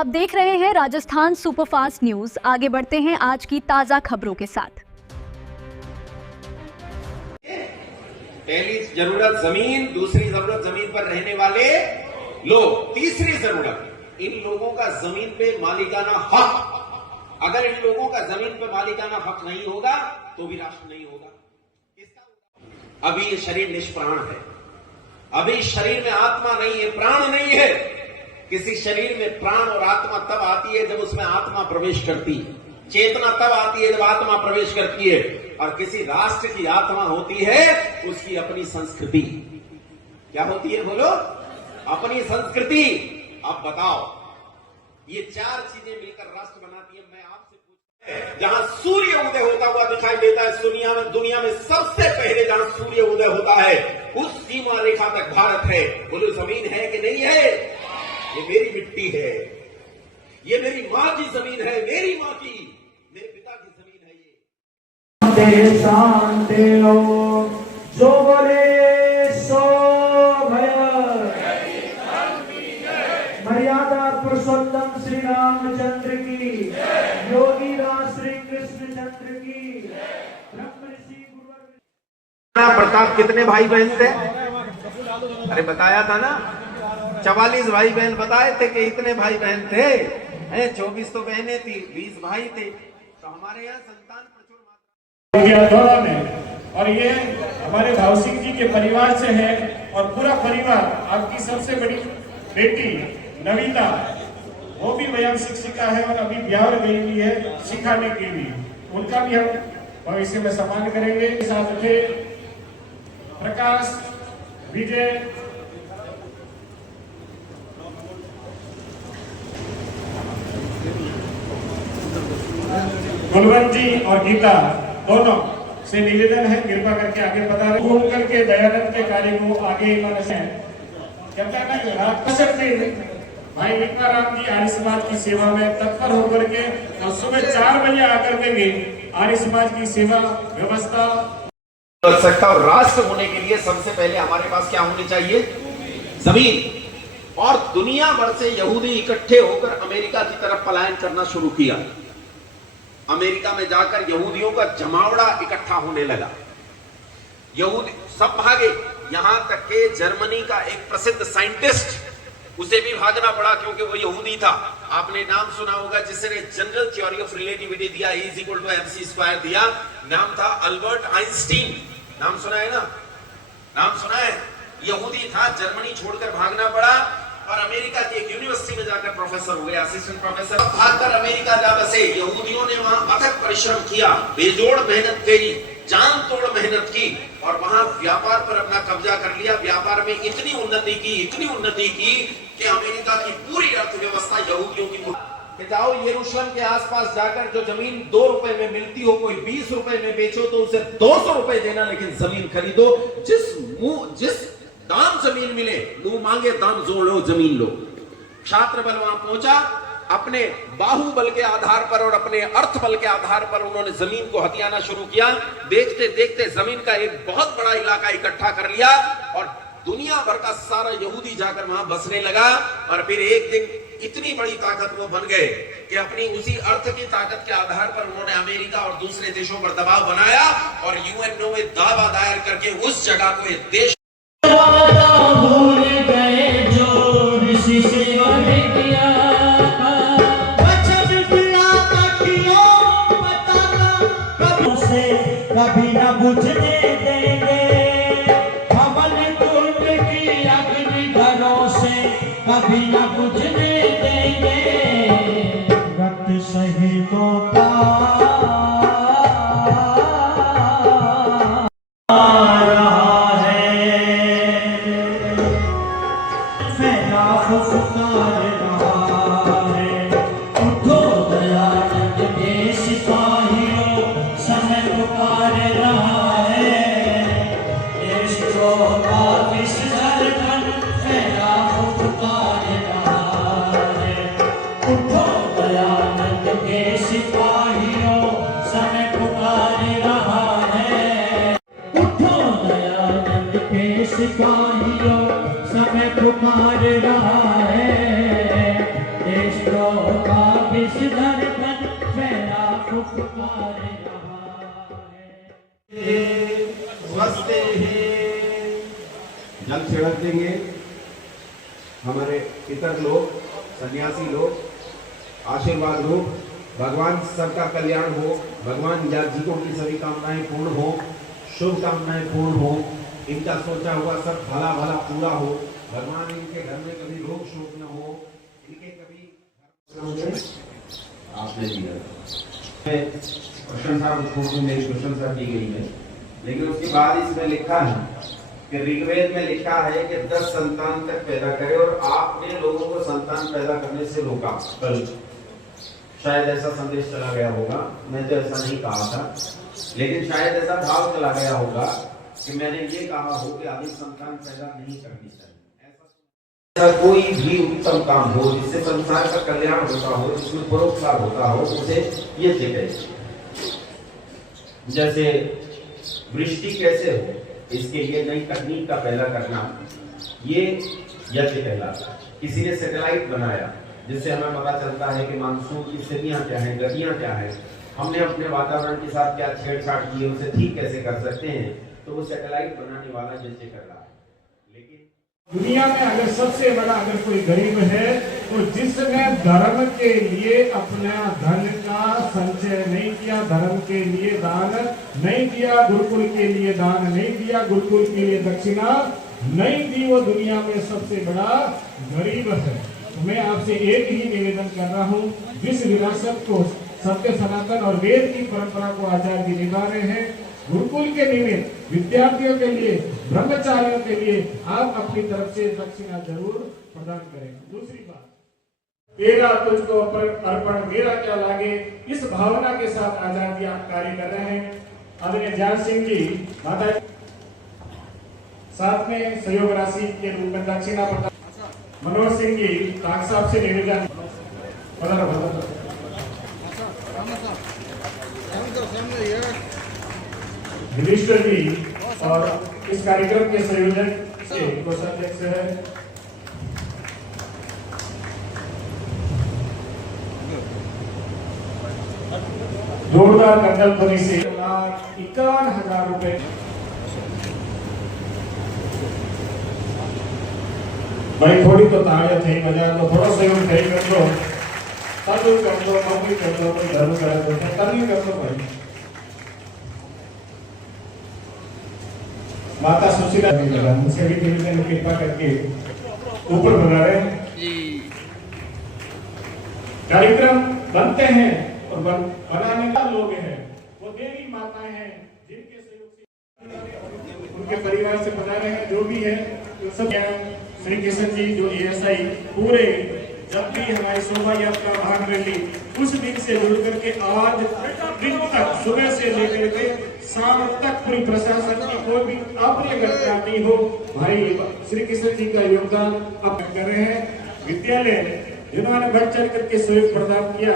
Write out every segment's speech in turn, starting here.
आप देख रहे हैं राजस्थान सुपरफास्ट न्यूज। आगे बढ़ते हैं आज की ताजा खबरों के साथ। पहली जरूरत जमीन, दूसरी जरूरत जमीन पर रहने वाले लोग, तीसरी जरूरत इन लोगों का जमीन पे मालिकाना हक। अगर इन लोगों का जमीन पे मालिकाना हक नहीं होगा तो भी राष्ट्र नहीं होगा। अभी ये शरीर निष्प्राण है, अभी शरीर में आत्मा नहीं है, प्राण नहीं है। किसी शरीर में प्राण और आत्मा तब आती है जब उसमें आत्मा प्रवेश करती है, चेतना तब आती है जब आत्मा प्रवेश करती है। और किसी राष्ट्र की आत्मा होती है उसकी अपनी संस्कृति। क्या होती है बोलो? अपनी संस्कृति। अब बताओ, ये चार चीजें मिलकर राष्ट्र बनाती है। मैं आपसे पूछता, जहां सूर्य उदय होता हुआ दिखाई देता है दुनिया में सबसे पहले जहां सूर्य उदय होता है उस सीमा रेखा तक भारत है। बोलो जमीन है कि नहीं है? ये मेरी मिट्टी है, ये मेरी मां की जमीन है, मेरी मां की, मेरे पिता की जमीन है। ये शांति जो बोले सो मर्यादा पुरुषोत्तम श्री रामचंद्र की, योगी राज श्री कृष्ण चंद्र की, ब्रह्म ऋषि गुरु प्रताप कितने भाई बहन थे? अरे बताया था ना, 44 भाई बहन बताए थे कि इतने भाई बहन थे। 24 तो बहनें थी, 20 भाई थे। तो हमारे यहाँ संतान प्रचुर मात्रा में, और ये हमारे भाव सिंह जी के परिवार से है। और पूरा परिवार, आपकी सबसे बड़ी बेटी नविता, वो भी व्यायाम शिक्षिका है और अभी बिहार गई हुई है सिखाने के लिए। उनका भी हम भविष्य में सम्मान करेंगे। साथ थे प्रकाश, विजय, गुलवंत जी और गीता, दोनों से निवेदन है कृपा करके आगे बता रहे घूम करके दयानंद के कार्य को आगे भाई विकाराम जी आर्य समाज की सेवा में तत्पर होकर के और सुबह 4 बजे आकर के आर्य समाज की सेवा व्यवस्था कर सकता। और राष्ट्र होने के लिए सबसे पहले हमारे पास क्या होनी चाहिए? जमीन। और दुनिया भर से यहूदी इकट्ठे होकर अमेरिका की तरफ पलायन करना शुरू किया। अमेरिका में जाकर यहूदियों का जमावड़ा इकट्ठा होने लगा, यहूदी सब भागे। यहां तक के जर्मनी का एक प्रसिद्ध साइंटिस्ट, उसे भी भागना पड़ा क्योंकि वो यहूदी था। आपने नाम सुना होगा जिसने जनरल थ्योरी ऑफ रिलेटिविटी दिया, E = mc² दिया। नाम था अल्बर्ट आइंस्टीन। नाम सुना है ना? नाम सुना है? यहूदी था, जर्मनी छोड़कर भागना पड़ा और अमेरिका की एक यूनिवर्सिटी में जाकर प्रोफेसर हुए, असिस्टेंट प्रोफेसर। भागकर अमेरिका जा बसे। यहूदियों ने वहां अथक परिश्रम किया, बेजोड़ मेहनत करी, जान तोड़ मेहनत की और वहां व्यापार पर अपना कब्जा कर लिया। व्यापार में इतनी उन्नति की कि अमेरिका की पूरी अर्थव्यवस्था यहूदियों की। जाओ यरूशलेम के आसपास जाकर जो जमीन 2 रुपए में मिलती हो, कोई 20 रुपए में बेचो तो उसे 200 रुपए देना, लेकिन जमीन खरीदो। जिस दाम जमीन मिले, मुंह मांगे दाम जोड़ लो, जमीन लो। छात्र बल वहां पहुंचा, अपने बाहुबल के आधार पर और अपने अर्थ बल के आधार पर उन्होंने जमीन को हथियाना शुरू किया। देखते देखते जमीन का एक बहुत बड़ा इलाका इकट्ठा कर लिया और दुनिया भर का सारा यहूदी जाकर वहां बसने लगा। और फिर एक दिन इतनी बड़ी ताकत वो बन गए कि अपनी उसी अर्थ की ताकत के आधार पर उन्होंने अमेरिका और दूसरे देशों पर दबाव बनाया और यूएनओ में दावा दायर करके उस जगह को एक देश भूल गए जो ऋषि से किया। कभी न बुझने देंगे, हवन कुंड की अग्नि घरों से कभी न बुझने देंगे। रक्त शहीदों का सिपाहियों समय पुकार रहा है, देशद्रोह स्वस्ते जल छिड़क देंगे। हमारे इतर लोग, सन्यासी लोग आशीर्वाद रूप, भगवान सबका कल्याण हो, भगवान यात्रिकों की सभी कामनाएं पूर्ण हो, शुभ कामनाएं पूर्ण हो, इनका सोचा हुआ सब भला भला पूरा हो, भगवान इनके घर में कभी रोग शोक न हो, इनके कभी आपने दिया प्रशंसा में मेरी प्रशंसा की गई है। लेकिन उसके बाद इसमें लिखा है कि ऋग्वेद में लिखा है कि 10 संतान तक पैदा करे, और आपने लोगों को संतान पैदा करने से रोका। कल शायद ऐसा संदेश चला गया होगा, मैं तो ऐसा नहीं कहा था, लेकिन शायद ऐसा भाव चला गया होगा कि मैंने ये कहा हो कि अधिक संतान पैदा नहीं करनी चाहिए। ऐसा कोई भी उत्तम काम हो जिससे संसार का कल्याण होता हो, जिसमें परोपकार होता हो, उसे यज्ञ कहते। जैसे वृष्टि कैसे हो, इसके लिए नई तकनीक का पैदा करना, ये यज्ञ कहलाता है। किसी ने सैटेलाइट बनाया जिससे हमें पता चलता है कि मानसून की स्थितियां क्या हैं, गतियां क्या हैं, हमने अपने वातावरण के साथ क्या छेड़छाड़ की है, उसे ठीक कैसे कर सकते हैं, तो वो सैटेलाइट बनाने वाला यज्ञ कर रहा है। लेकिन दुनिया में अगर सबसे बड़ा अगर कोई गरीब है तो जिसने धर्म के लिए अपना धन का संचय नहीं किया, धर्म के लिए दान नहीं दिया, गुरुकुल के लिए दान नहीं दिया, गुरुकुल के लिए दक्षिणा नहीं दी, वो दुनिया में सबसे बड़ा गरीब है। तो मैं आपसे एक ही निवेदन कर रहा हूँ, जिस विरासत को सत्य सनातन और वेद की परंपरा को आचार्य जी निभा रहे हैं, गुरुकुल के निमित्त विद्यार्थियों के लिए, ब्रह्मचारियों के लिए आप अपनी तरफ से दक्षिणा जरूर प्रदान करें। दूसरी बात, तेरा तुझको अर्पण मेरा क्या लागे, इस भावना के साथ आचार्य जी आप कार्य कर रहे हैं। आदरणीय ज्ञान सिंह जी माता साथ में सहयोग राशि के रूप में दक्षिणा प्रदान। मनोज सिंह जी काक साहब से निवेदन, युधिष्ठिर जी और इस कार्यक्रम के संयोजक से कोषाध्यक्ष है जोरदार कंदल ध्वनि से 51,000 रुपए। भाई थोड़ी तो तालियां थे बजा दो, थोड़ा सहयोग थे कर दो, साधु कर दो, मम्मी कर दो, कोई धर्म कर दो, करनी कर दो भाई। माता सुशीला मुझसे भी निवेदन कृपा करके ऊपर बना रहे कार्यक्रम बनते हैं और बनाने का लोग हैं, वो देवी माताएं हैं जिनके सहयोग से उनके परिवार से बना रहे हैं, जो भी है सब। श्री किशन जी जो एएसआई पूरे जब भी हमारी शोभा यात्रा भाग रही उस दिन से जुड़ करके आज दिन तक, सुबह से लेकर के शाम तक पूरी प्रशासन की कोई भी अप्रिय घटना नहीं हो, भाई श्री किशन जी का योगदान अब कर रहे हैं। विद्यालय जिन्होंने बढ़ चढ़ करके सहयोग प्रदान किया,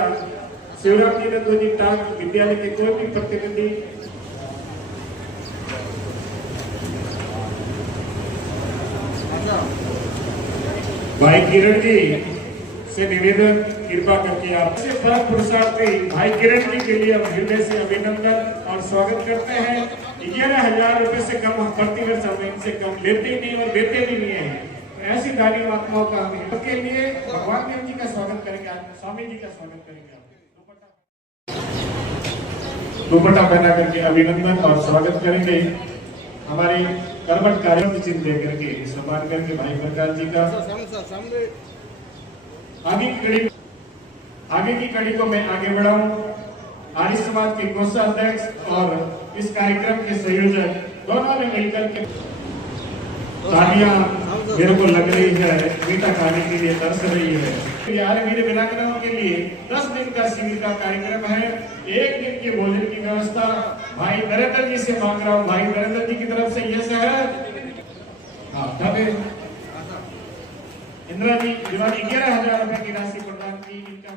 शिवराम जी ने जी टाक विद्यालय के कोई भी प्रतिनिधि, भाई किरण जी से निवेदन कृपा करके आप से परम पुरुषार्थी भाई किरण जी के लिए हम हृदय से अभिनंदन और स्वागत करते हैं। 11,000 रुपए से कम हम प्रतिवर्ष हम इनसे कम लेते नहीं और देते भी नहीं है। ऐसी दानी आत्माओं का हम के लिए भगवान देव जी का स्वागत करेंगे, स्वामी जी का स्वागत करेंगे। दुपट्टा पहना करके अभिनंदन और स्वागत करेंगे। हमारे कर्मठ कार्यों की चिंता करके सम्मान करके भाई प्रकाश जी का आगे की कड़ी को मैं आगे बढ़ाऊं। आर्य समाज के कोषाध्यक्ष और इस कार्यक्रम के संयोजक दोनों ने मिलकर के तालियां मेरे को लग रही है, मीठा खाने के लिए तरस रही है। यार मेरे विनाकरणों के लिए 10 दिन का शिविर का कार्यक्रम है, 1 दिन के भोजन की व्यवस्था भाई नरेंद्र जी से मांग रहा हूँ। भाई नरेंद्र जी की तरफ से यह है इंदिरा जी जिन्होंने 11,000 रुपए की राशि प्रदान की, इनका